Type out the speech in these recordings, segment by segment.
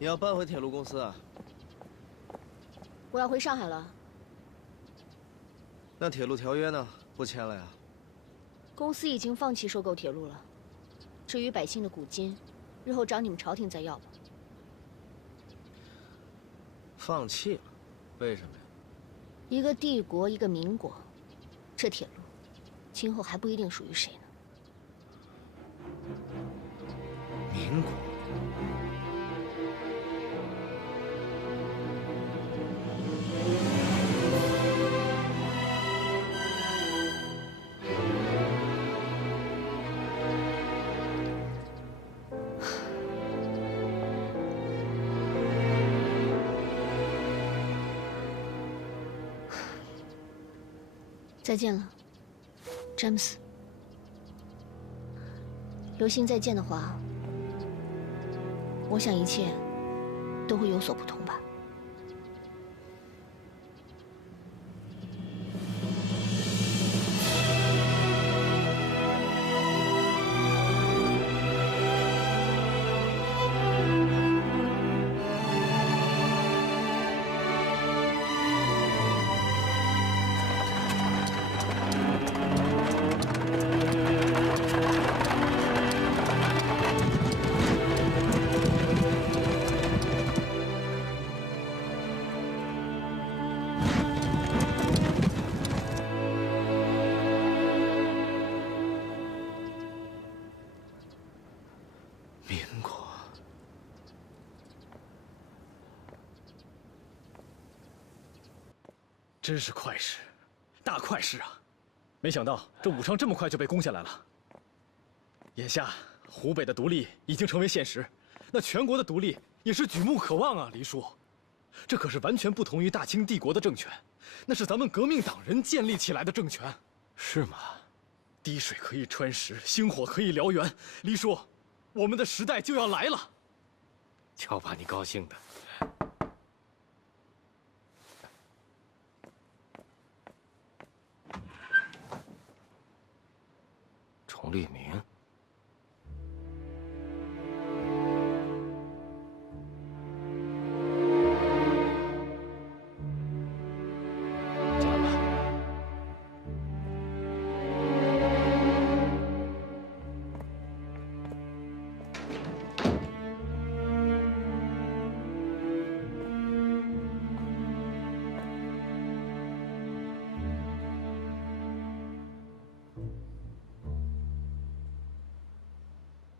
你要搬回铁路公司啊？我要回上海了。那铁路条约呢？不签了呀？公司已经放弃收购铁路了。至于百姓的古金，日后找你们朝廷再要吧。放弃了？为什么呀？一个帝国，一个民国，这铁路，今后还不一定属于谁呢。民国。 再见了，詹姆斯。流星再见的话，我想一切都会有所不同吧。真是快事，大快事啊！没想到这武昌这么快就被攻下来了。眼下湖北的独立已经成为现实，那全国的独立也是举目可望啊，黎叔。这可是完全不同于大清帝国的政权，那是咱们革命党人建立起来的政权。是吗？滴水可以穿石，星火可以燎原。黎叔，我们的时代就要来了。瞧把你高兴的。 崇立明，进来吧。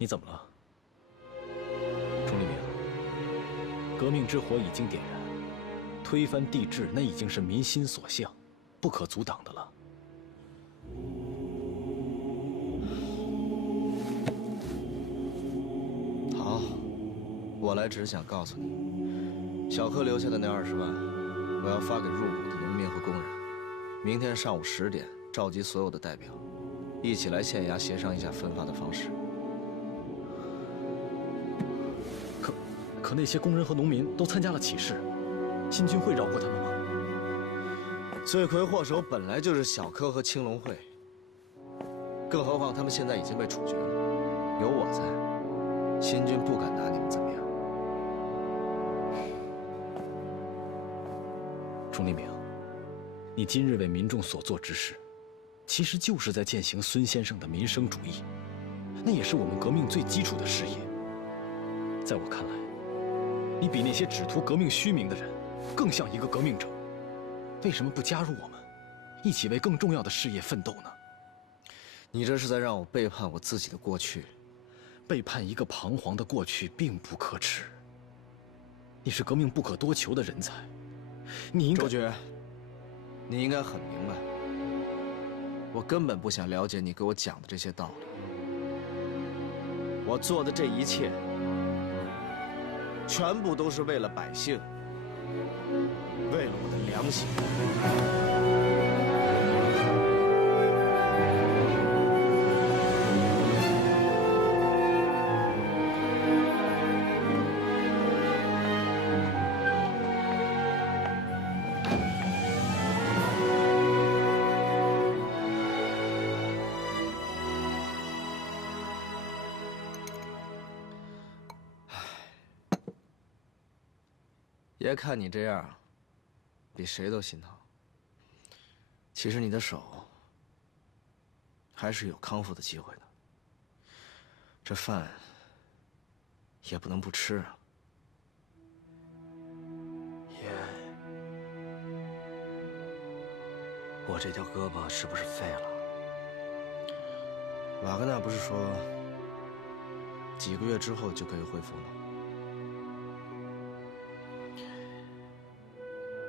你怎么了，钟立明？革命之火已经点燃，推翻帝制那已经是民心所向，不可阻挡的了。好，我来只是想告诉你，小柯留下的那20万，我要发给入伍的农民和工人。明天上午10点，召集所有的代表，一起来县衙协商一下分发的方式。 可那些工人和农民都参加了起事，新军会饶过他们吗？罪魁祸首本来就是小柯和青龙会，更何况他们现在已经被处决了，有我在，新军不敢拿你们怎么样。钟立明，你今日为民众所做之事，其实就是在践行孙先生的民生主义，那也是我们革命最基础的事业。在我看来， 你比那些只图革命虚名的人，更像一个革命者。为什么不加入我们，一起为更重要的事业奋斗呢？你这是在让我背叛我自己的过去。背叛一个彷徨的过去并不可耻。你是革命不可多求的人才，你应该……周觉，你应该很明白，我根本不想了解你给我讲的这些道理。我做的这一切。 全部都是为了百姓，为了我的良心。爷看你这样，比谁都心疼。其实你的手还是有康复的机会的。这饭也不能不吃啊。爷，我这条胳膊是不是废了？瓦格纳不是说几个月之后就可以恢复吗？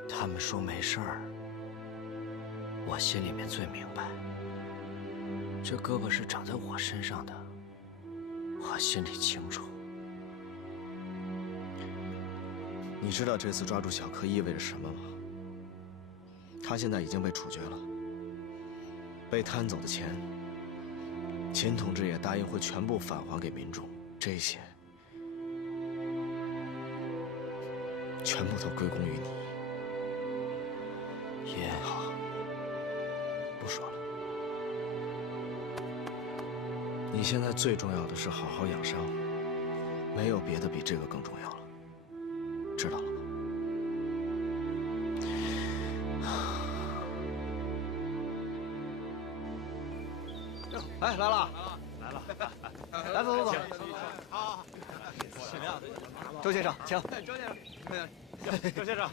他们说没事儿，我心里面最明白。这胳膊是长在我身上的，我心里清楚。你知道这次抓住小柯意味着什么吗？他现在已经被处决了，被贪走的钱，秦同志也答应会全部返还给民众，这些全部都归功于你。爷，好，不说了。你现在最重要的是好好养伤，没有别的比这个更重要了，知道了吗？哎，来了，来，走走走，好，周先生，请。周先生，周先生。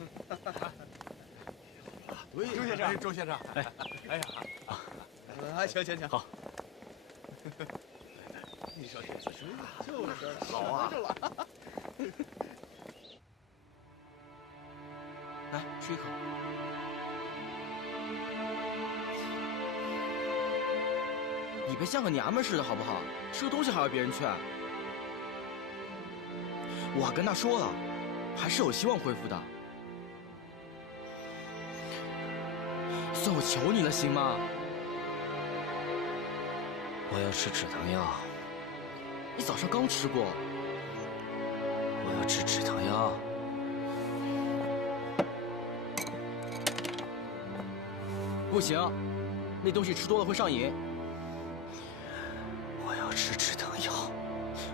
周先生，周先生，哎呀，行，好。你说这次就是好啊，来吃一口。你别像个娘们似的好不好？吃个东西还要别人劝。我跟他说了，还是有希望恢复的。算我求你了，行吗？我要吃止疼药。你早上刚吃过。我要吃止疼药。不行，那东西吃多了会上瘾。我要吃止疼药。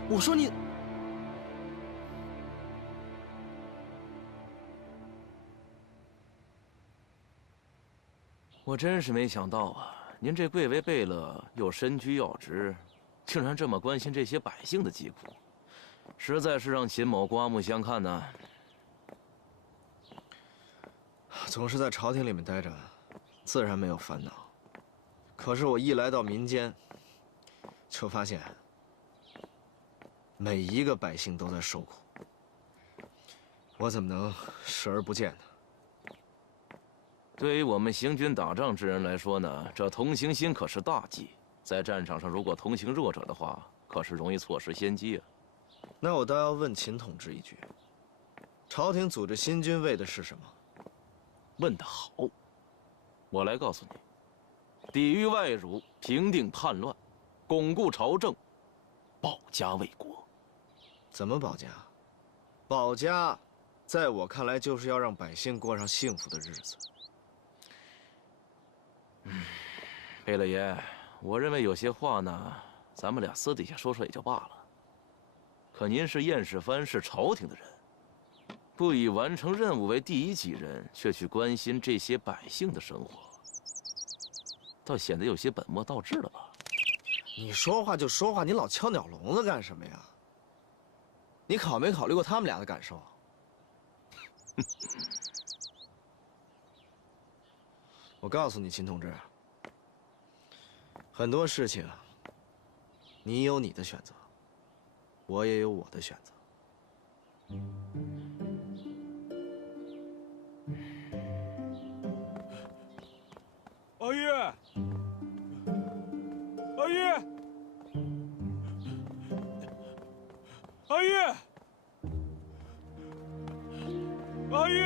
我说你。我真是没想到啊，您这贵为贝勒又身居要职，竟然这么关心这些百姓的疾苦，实在是让秦某刮目相看呐。总是在朝廷里面待着，自然没有烦恼。可是我一来到民间，就发现每一个百姓都在受苦，我怎么能视而不见呢？对于我们行军打仗之人来说呢，这同情心可是大忌。在战场上，如果同情弱者的话，可是容易错失先机啊。那我倒要问秦同志一句：朝廷组织新军为的是什么？问得好，我来告诉你：抵御外辱，平定叛乱，巩固朝政，保家卫国。怎么保家？保家，在我看来就是要让百姓过上幸福的日子。贝勒爷，我认为有些话呢，咱们俩私底下说说也就罢了。可您是燕世藩，是朝廷的人，不以完成任务为第一己任，却去关心这些百姓的生活，倒显得有些本末倒置了吧？你说话就说话，你老敲鸟笼子干什么呀？你考没考虑过他们俩的感受？我告诉你，秦同志，很多事情，你有你的选择，我也有我的选择。阿玉，阿玉，阿玉，阿玉，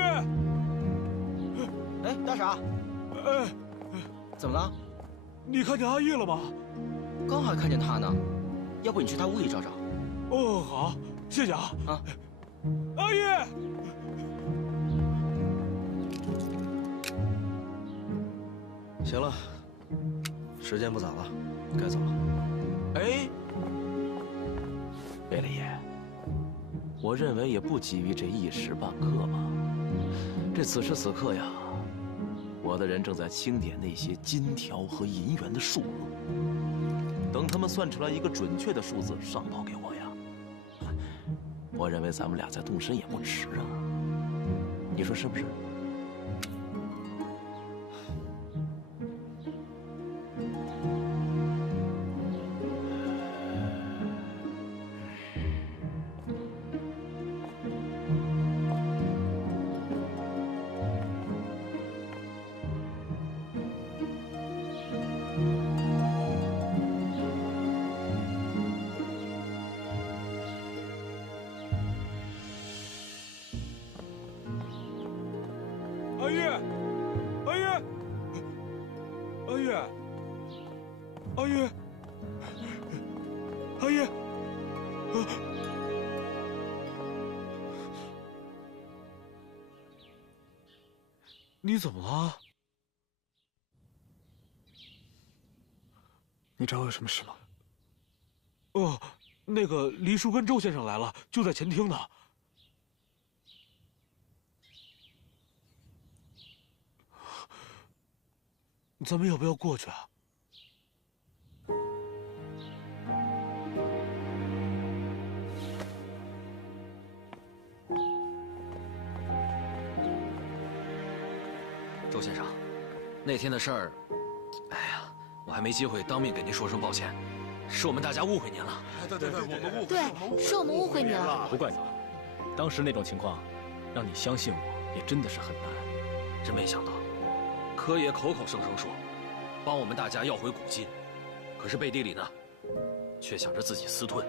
哎，大傻，怎么了？你看见阿玉了吗？刚还看见他呢，要不你去他屋里找找。哦，好，谢谢啊。啊，阿玉。行了，时间不早了，该走了。哎，贝勒爷，我认为也不急于这一时半刻吧。这此时此刻呀，我的人正在清点那些金条和银元的数额，等他们算出来一个准确的数字上报给我呀。我认为咱们俩再动身也不迟啊，你说是不是？阿玉，阿玉，阿玉，阿玉，阿玉，你怎么了？你找我有什么事吗？哦，那个黎叔跟周先生来了，就在前厅呢。咱们要不要过去啊？周先生，那天的事儿，哎呀，我还没机会当面给您说声抱歉，是我们大家误会您了。对，我们误会。对，是我们误会你了。不怪你，当时那种情况，让你相信我也真的是很难。真没想到，柯爷口口声声说帮我们大家要回古金，可是背地里呢，却想着自己私吞。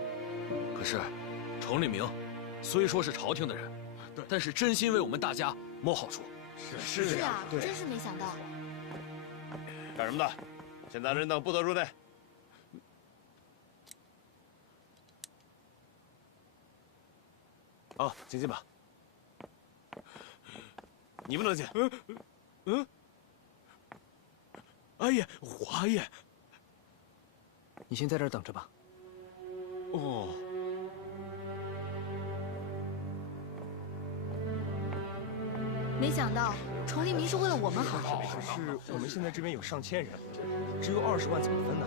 可是程立明虽说是朝廷的人，但是真心为我们大家谋好处。是啊，真是没想到。干什么的？现在人等不得入内。啊，请进吧。你不能进。阿爷，华爷。你先在这儿等着吧。哦。没想到程立明是为了我们好。可是我们现在这边有上千人，只有20万怎么分呢？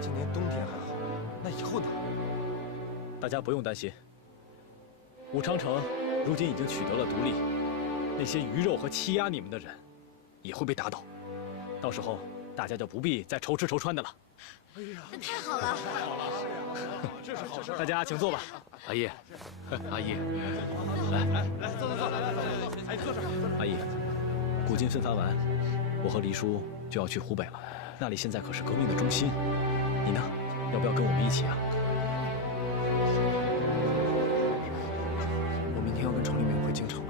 今年冬天还好，那以后呢？大家不用担心，武昌城如今已经取得了独立，那些鱼肉和欺压你们的人也会被打倒，到时候大家就不必再愁吃愁穿的了。那太好了！这是好事。大家请坐吧。阿姨，阿姨，来，坐，哎，坐这儿。阿姨，古今分发完，我和黎叔就要去湖北了，那里现在可是革命的中心。你呢，要不要跟我们一起啊？我明天要跟程立明回京城了。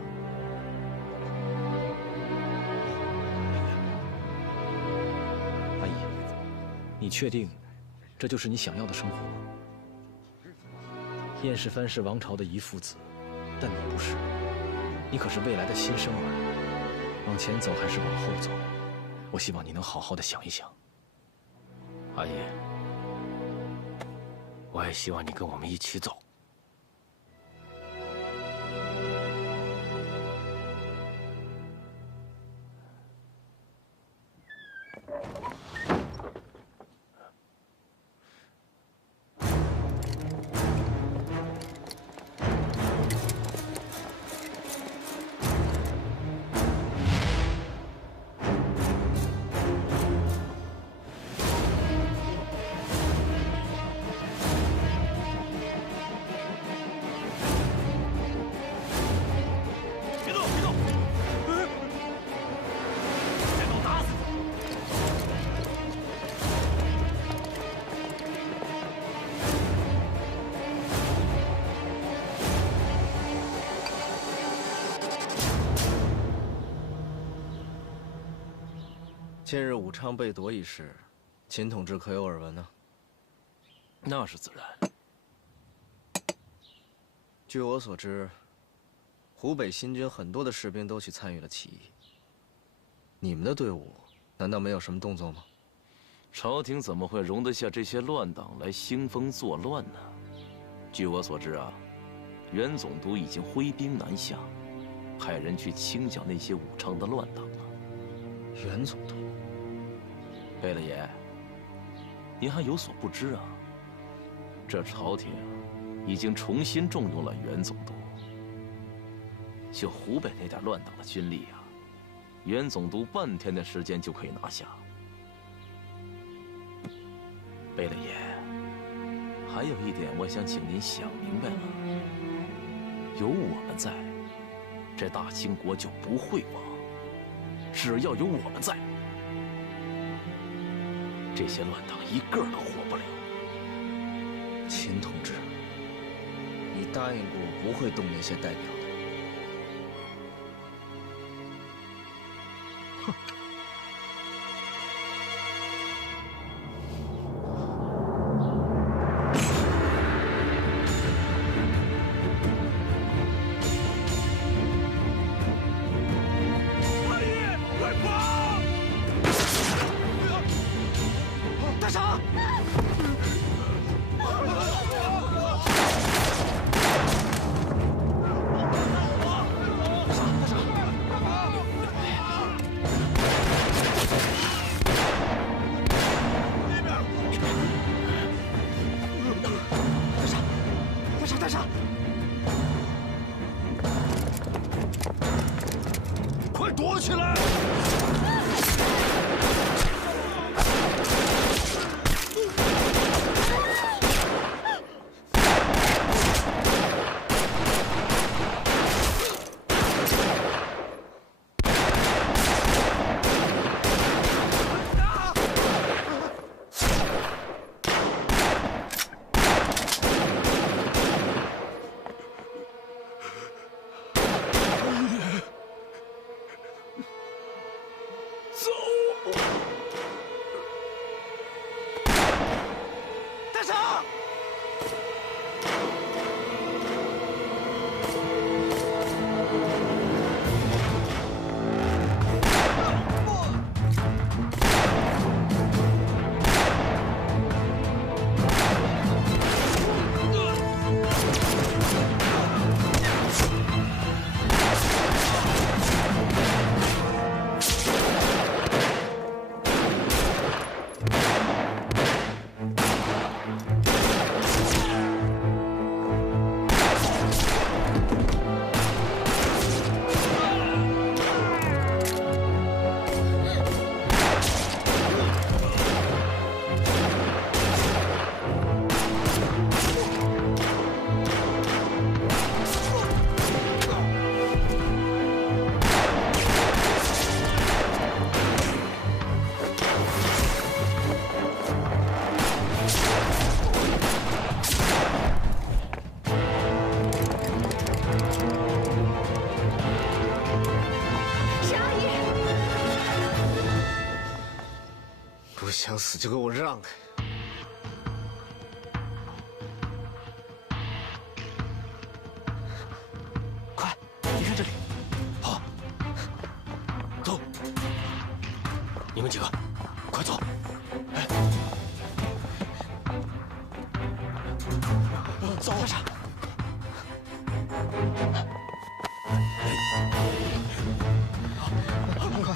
阿姨，你确定这就是你想要的生活吗？燕世藩是王朝的遗父子，但你不是，你可是未来的新生儿。往前走还是往后走？我希望你能好好的想一想。阿姨，我也希望你跟我们一起走。近日武昌被夺一事，秦统治可有耳闻呢？那是自然。据我所知，湖北新军很多的士兵都去参与了起义。你们的队伍难道没有什么动作吗？朝廷怎么会容得下这些乱党来兴风作乱呢？据我所知啊，袁总督已经挥兵南下，派人去清剿那些武昌的乱党了。袁总督，贝勒爷，您还有所不知啊，这朝廷已经重新重用了袁总督。就湖北那点乱党的军力啊，袁总督半天的时间就可以拿下。贝勒爷，还有一点，我想请您想明白了：有我们在，这大清国就不会亡。只要有我们在，这些乱党一个都活不了。秦同志，你答应过我不会动那些代表的。躲起来！想死就给我让开！快，离开这里！好，走！你们几个，快走！哎，走！大傻。快！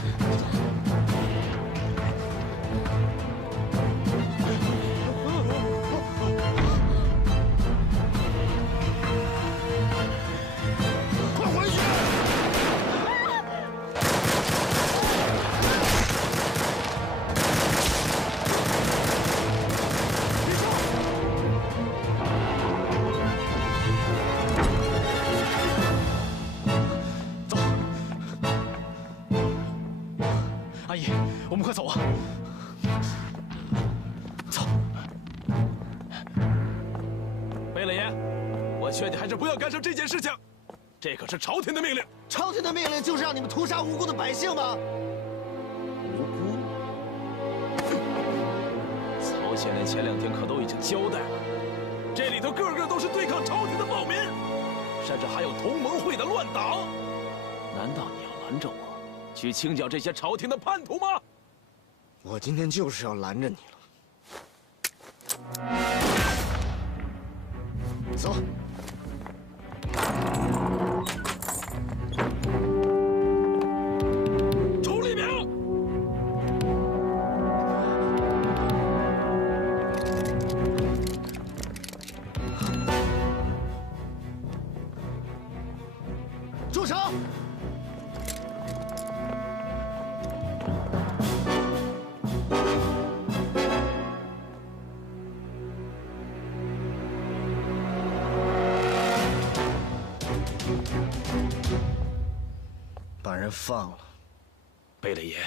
阿姨，我们快走啊！走。贝勒爷，我劝你还是不要干涉这件事情，这可是朝廷的命令。朝廷的命令就是让你们屠杀无辜的百姓吗？无辜？曹县令前2天可都已经交代了，这里头个个都是对抗朝廷的暴民，甚至还有同盟会的乱党。难道你要拦着我？去清剿这些朝廷的叛徒吗？我今天就是要拦着你了。走。崇立明，住手！把人放了。贝勒爷，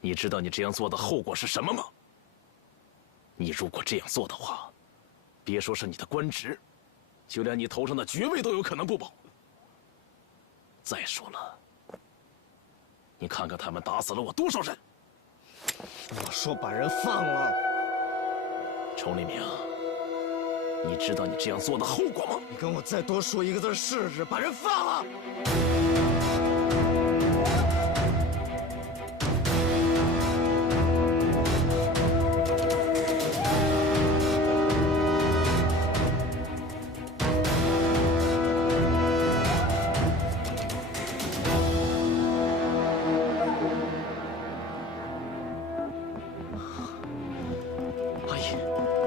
你知道你这样做的后果是什么吗？你如果这样做的话，别说是你的官职，就连你头上的爵位都有可能不保。再说了，你看看他们打死了我多少人！我说把人放了。崇立明，你知道你这样做的后果吗？你跟我再多说一个字试试，把人放了。阿姨，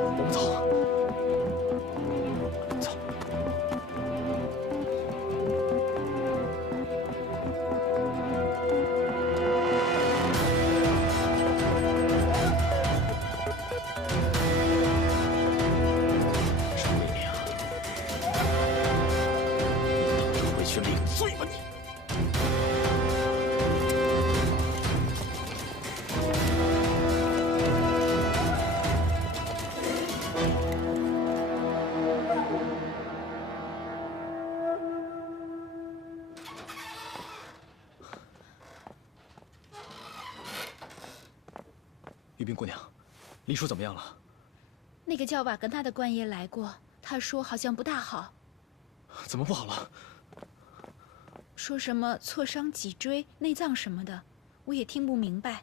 我们走。走。崇立明，你等着回去领罪吧你！玉冰姑娘，黎叔怎么样了？那个叫瓦格纳的官爷来过，他说好像不大好，怎么不好了？说什么挫伤脊椎、内脏什么的，我也听不明白。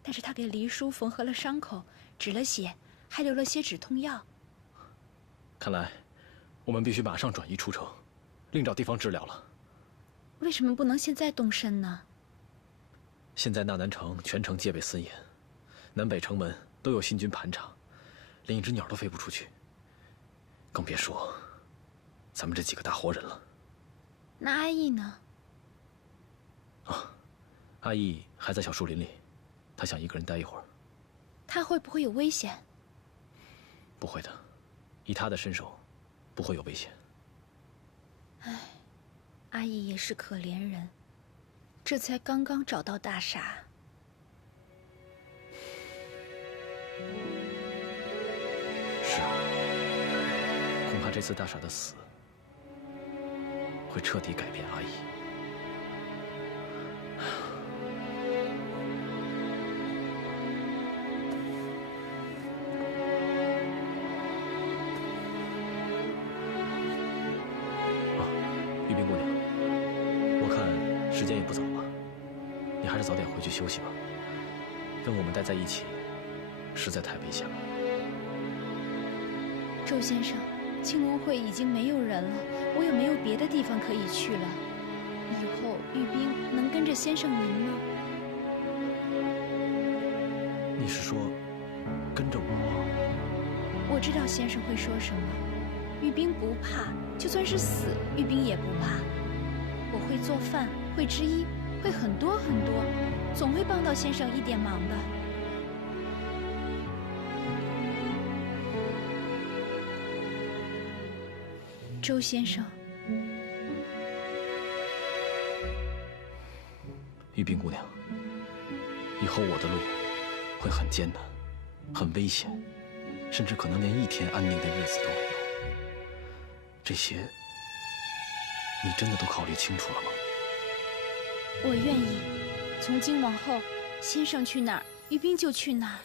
但是他给黎叔缝合了伤口，止了血，还留了些止痛药。看来，我们必须马上转移出城，另找地方治疗了。为什么不能现在动身呢？现在纳南城全城戒备森严，南北城门都有新军盘查，连一只鸟都飞不出去，更别说咱们这几个大活人了。那阿义呢？阿义还在小树林里，他想一个人待一会儿。他会不会有危险？不会的，以他的身手，不会有危险。唉，阿义也是可怜人，这才刚刚找到大傻。是啊，恐怕这次大傻的死，会彻底改变阿义。玉冰姑娘，我看时间也不早了，你还是早点回去休息吧。跟我们待在一起，实在太危险了。周先生，青龙会已经没有人了，我也没有别的地方可以去了。以后玉冰能跟着先生您吗？你是说，跟着我？我知道先生会说什么。玉冰不怕，就算是死，玉冰也不怕。我会做饭，会织衣，会很多很多，总会帮到先生一点忙的。周先生，玉冰姑娘，以后我的路会很艰难，很危险，甚至可能连一天安宁的日子都没有。这些，你真的都考虑清楚了吗？我愿意。从今往后，先生去哪儿，玉冰就去哪儿。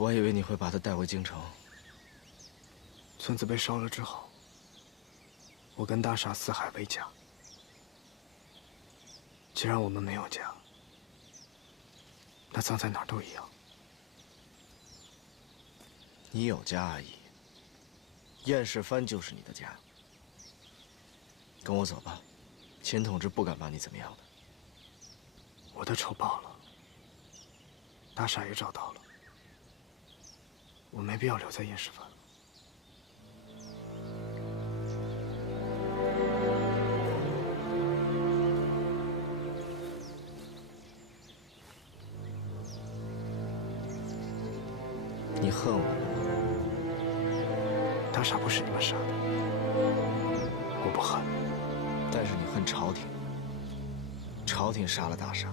我还以为你会把他带回京城。村子被烧了之后，我跟大傻四海为家。既然我们没有家，那葬在哪儿都一样。你有家阿姨，燕世藩就是你的家。跟我走吧，秦统治不敢把你怎么样的。我的仇报了，大傻也找到了，我没必要留在燕世藩。你恨我？大傻不是你们杀的，我不恨。但是你恨朝廷，朝廷杀了大傻，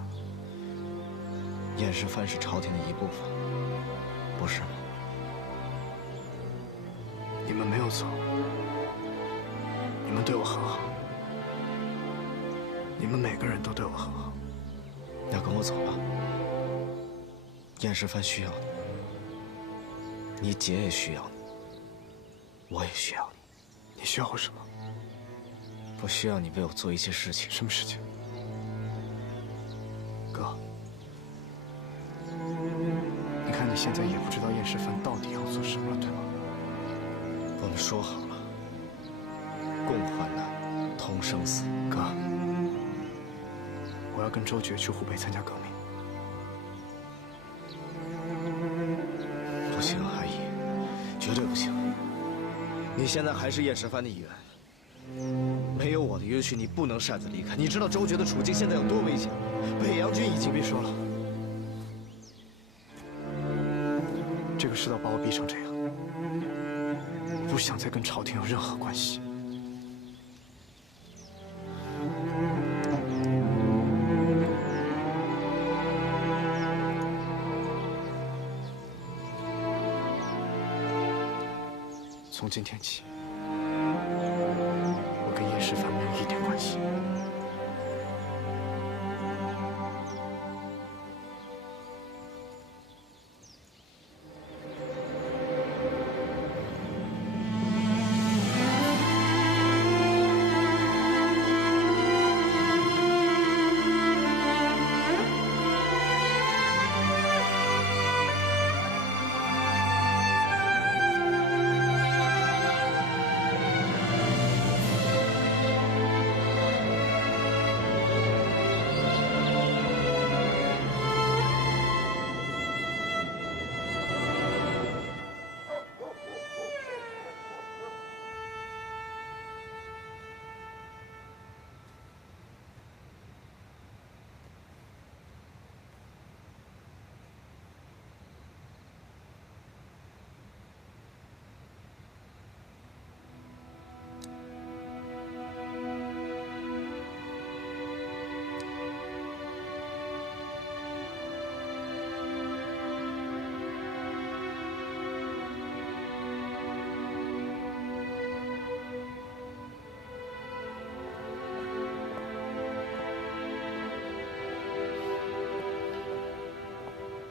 燕世藩是朝廷的一部分，不是吗？你们没有错，你们对我很好，你们每个人都对我很好。那跟我走吧，燕世藩需要你，你姐也需要你，我也需要你。你需要我什么？我需要你为我做一些事情。什么事情？哥，你看你现在也不知道燕世藩到底要做什么了，对吗？我们说好了，共患难，同生死。哥，我要跟周觉去湖北参加革命。不行，阿姨，绝对不行。你现在还是燕世藩的一员，没有我的允许，你不能擅自离开。你知道周觉的处境现在有多危险？北洋军已经……别说了，这个世道把我逼成这样，我不想再跟朝廷有任何关系。从今天起，我跟燕世藩没有一点关系。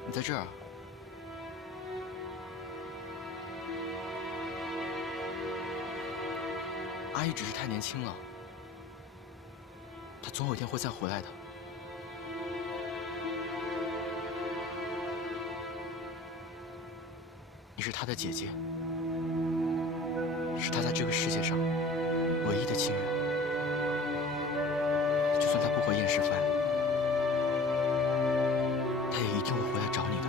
你在这儿？阿姨只是太年轻了，她总有一天会再回来的。你是她的姐姐，是她在这个世界上唯一的亲人。就算她不回燕世藩，她也一定会回来找你的。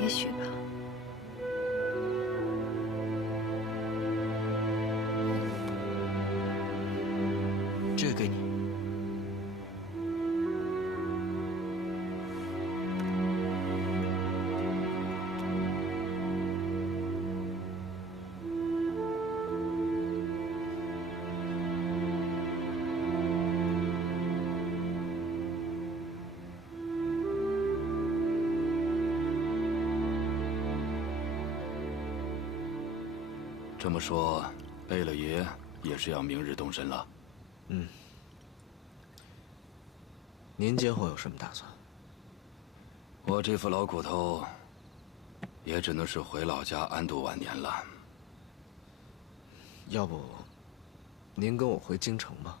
也许吧。这个给你。这么说，贝勒爷也是要明日动身了。您今后有什么打算？我这副老骨头，也只能是回老家安度晚年了。要不，您跟我回京城吧，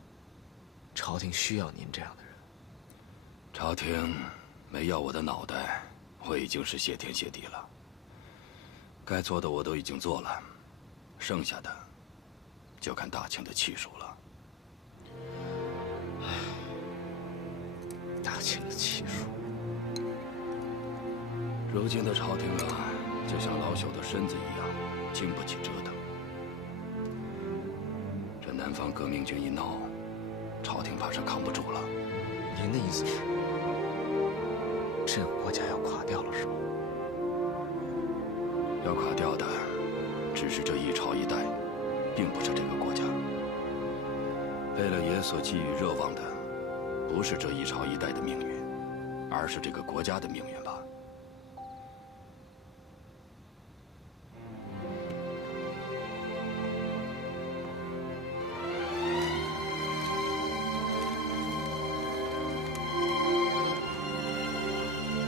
朝廷需要您这样的人。朝廷没要我的脑袋，我已经是谢天谢地了。该做的我都已经做了，剩下的就看大清的气数了。大清的气数。如今的朝廷啊，就像老朽的身子一样，经不起折腾。这南方革命军一闹，朝廷怕是扛不住了。您的意思是，这个国家要垮掉了，是吗？要垮掉的，只是这一朝一代，并不是这个国家。贝勒爷所寄予热望的，不是这一朝一代的命运，而是这个国家的命运吧。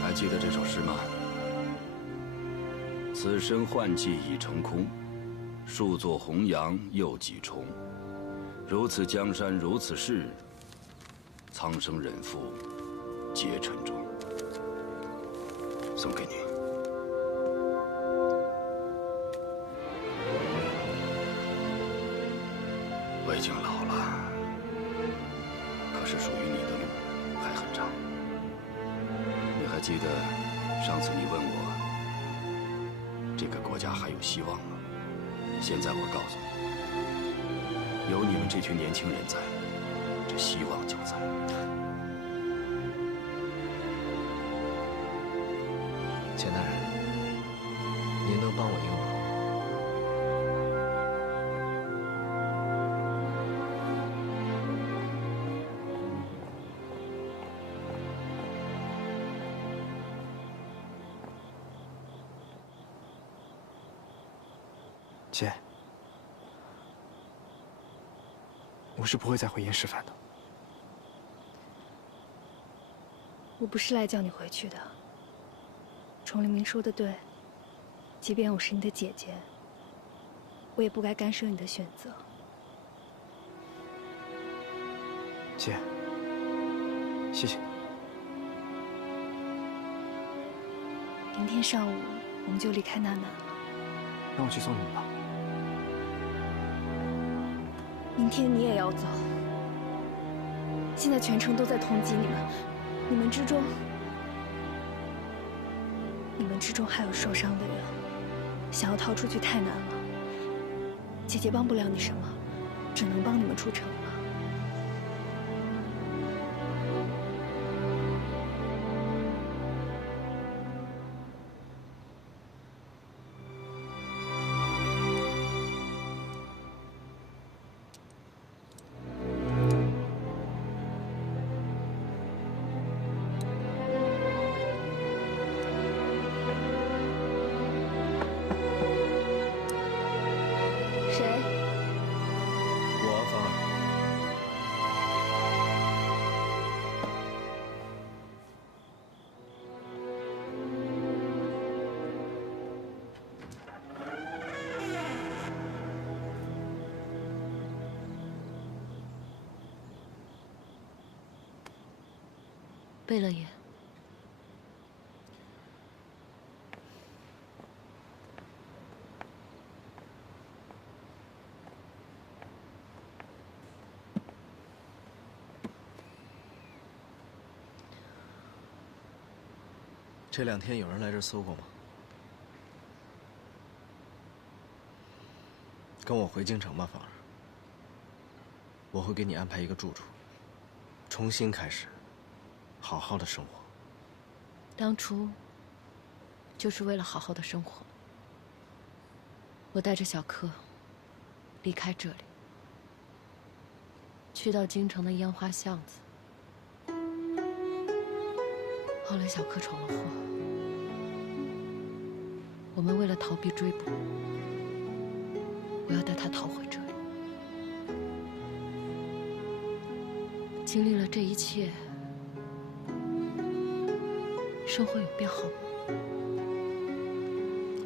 还记得这首诗吗？此身幻迹已成空，数作弘扬又几重。如此江山如此事，苍生忍负皆沉重。送给你。我已经老了，可是属于你的路还很长。你还记得上次你问我，这个国家还有希望吗？现在我告诉你，有你们这群年轻人在，这希望就在。钱大人，您能帮我一个忙？姐，我是不会再回燕师范的。我不是来叫你回去的。崇黎明说的对，即便我是你的姐姐，我也不该干涉你的选择。姐，谢谢你。明天上午我们就离开纳南了。让我去送你们吧。明天你也要走。现在全城都在通缉你们，你们之中还有受伤的人，想要逃出去太难了。姐姐帮不了你什么，只能帮你们出城了。贝勒爷，这2天有人来这儿搜过吗？跟我回京城吧，芳儿。我会给你安排一个住处，重新开始。好好的生活。当初就是为了好好的生活，我带着小柯离开这里，去到京城的烟花巷子。后来小柯闯了祸，我们为了逃避追捕，我要带他逃回这里。经历了这一切。生活有变好吗？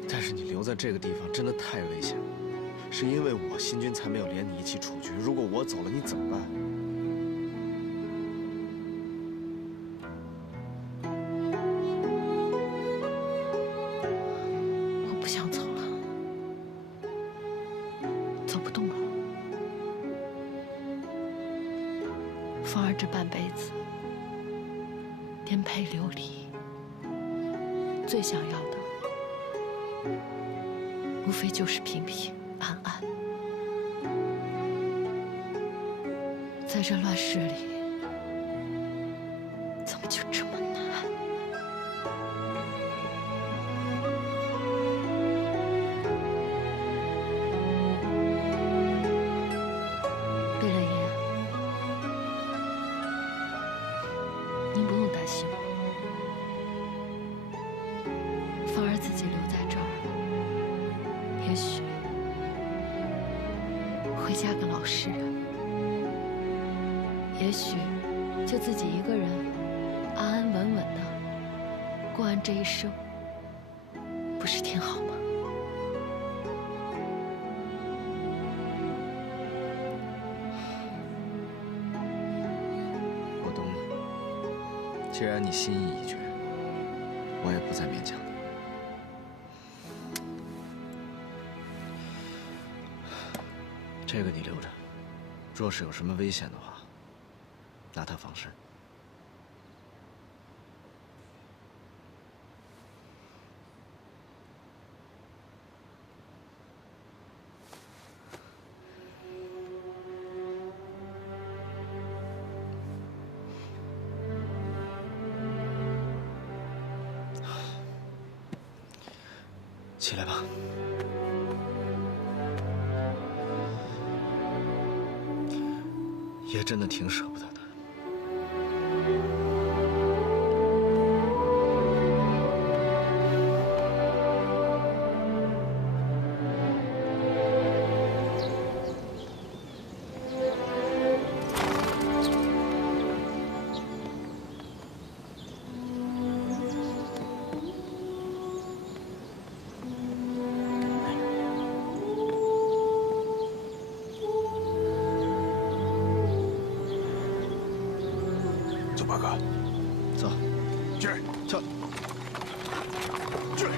但是你留在这个地方真的太危险了，是因为我新军才没有连你一起处决。如果我走了，你怎么办？我不想走了，走不动了。芳儿这半辈子颠沛流离，最想要的无非就是平平安安。在这乱世里，怎么就这么难？贝勒爷，您不用担心我，芳儿自己留在这儿，也许回家跟老实人。也许就自己一个人安安稳稳的过完这一生，不是挺好吗？我懂你，既然你心意已决，我也不再勉强你。这个你留着，若是有什么危险的话，拿它防身。起来吧。爷真的挺舍不得的。八哥，走，进儿，走，进儿。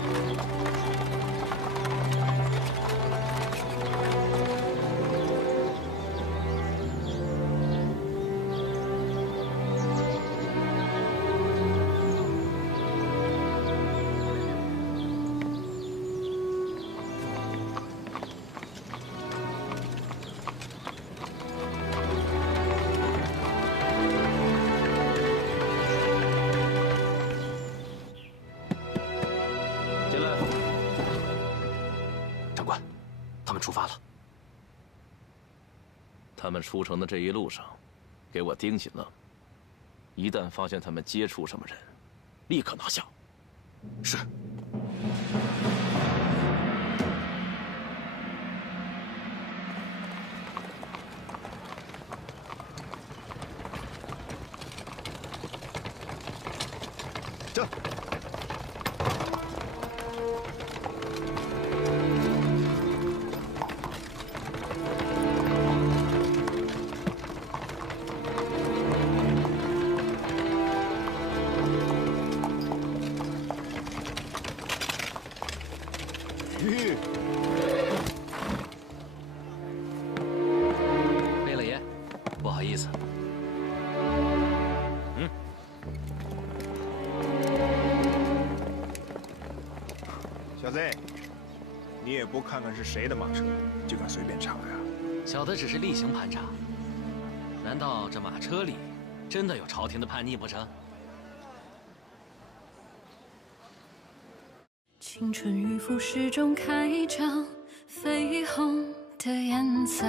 出发了。他们出城的这一路上，给我盯紧了。一旦发现他们接触什么人，立刻拿下。是。这。 贝勒爷，不好意思。小子，你也不看看是谁的马车，就敢随便查呀？小的只是例行盘查，难道这马车里真的有朝廷的叛逆不成？ 青春与腐蚀中开张，绯红的颜色，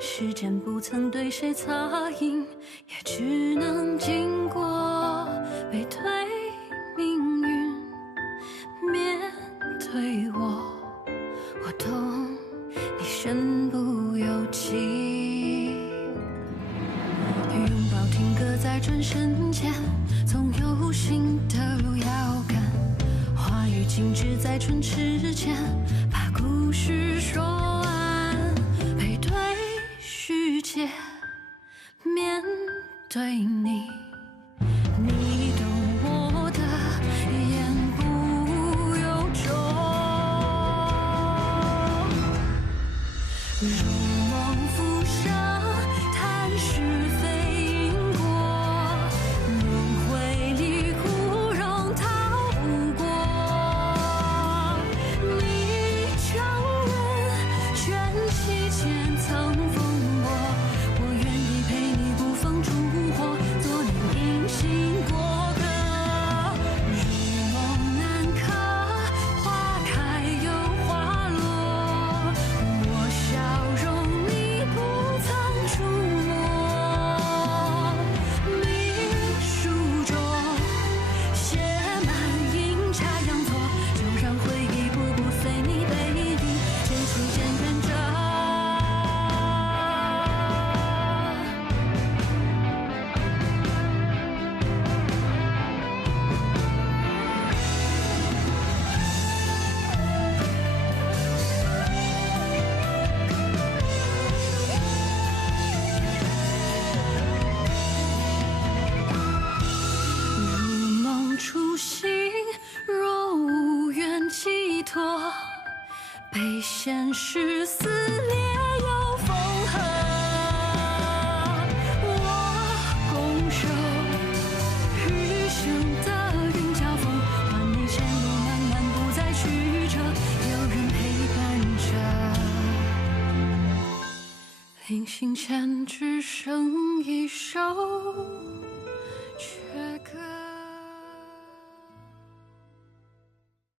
时间不曾对谁擦印，也只能经过背对命运，面对我，我懂你身不由己。拥抱停格在转身间，总有新的路要。静止在唇齿间，把故事说完，背对世界，面对你，你懂我的言不由衷。如梦浮生，谈是非因果，轮回里枯荣逃不过。你承认卷起千层风波，我愿意陪你捕风烛火，做你隐形过客。如梦难可，花开又花落，我笑容你不曾触摸。秘书中写满阴差阳错，就让回忆步步随你背影，渐行渐远着。如梦初醒，若无缘寄托，被现实撕裂又缝合。我拱手，余生的云交锋，换你前路漫漫不再曲折，有人陪伴着。临行前只剩一首阙歌。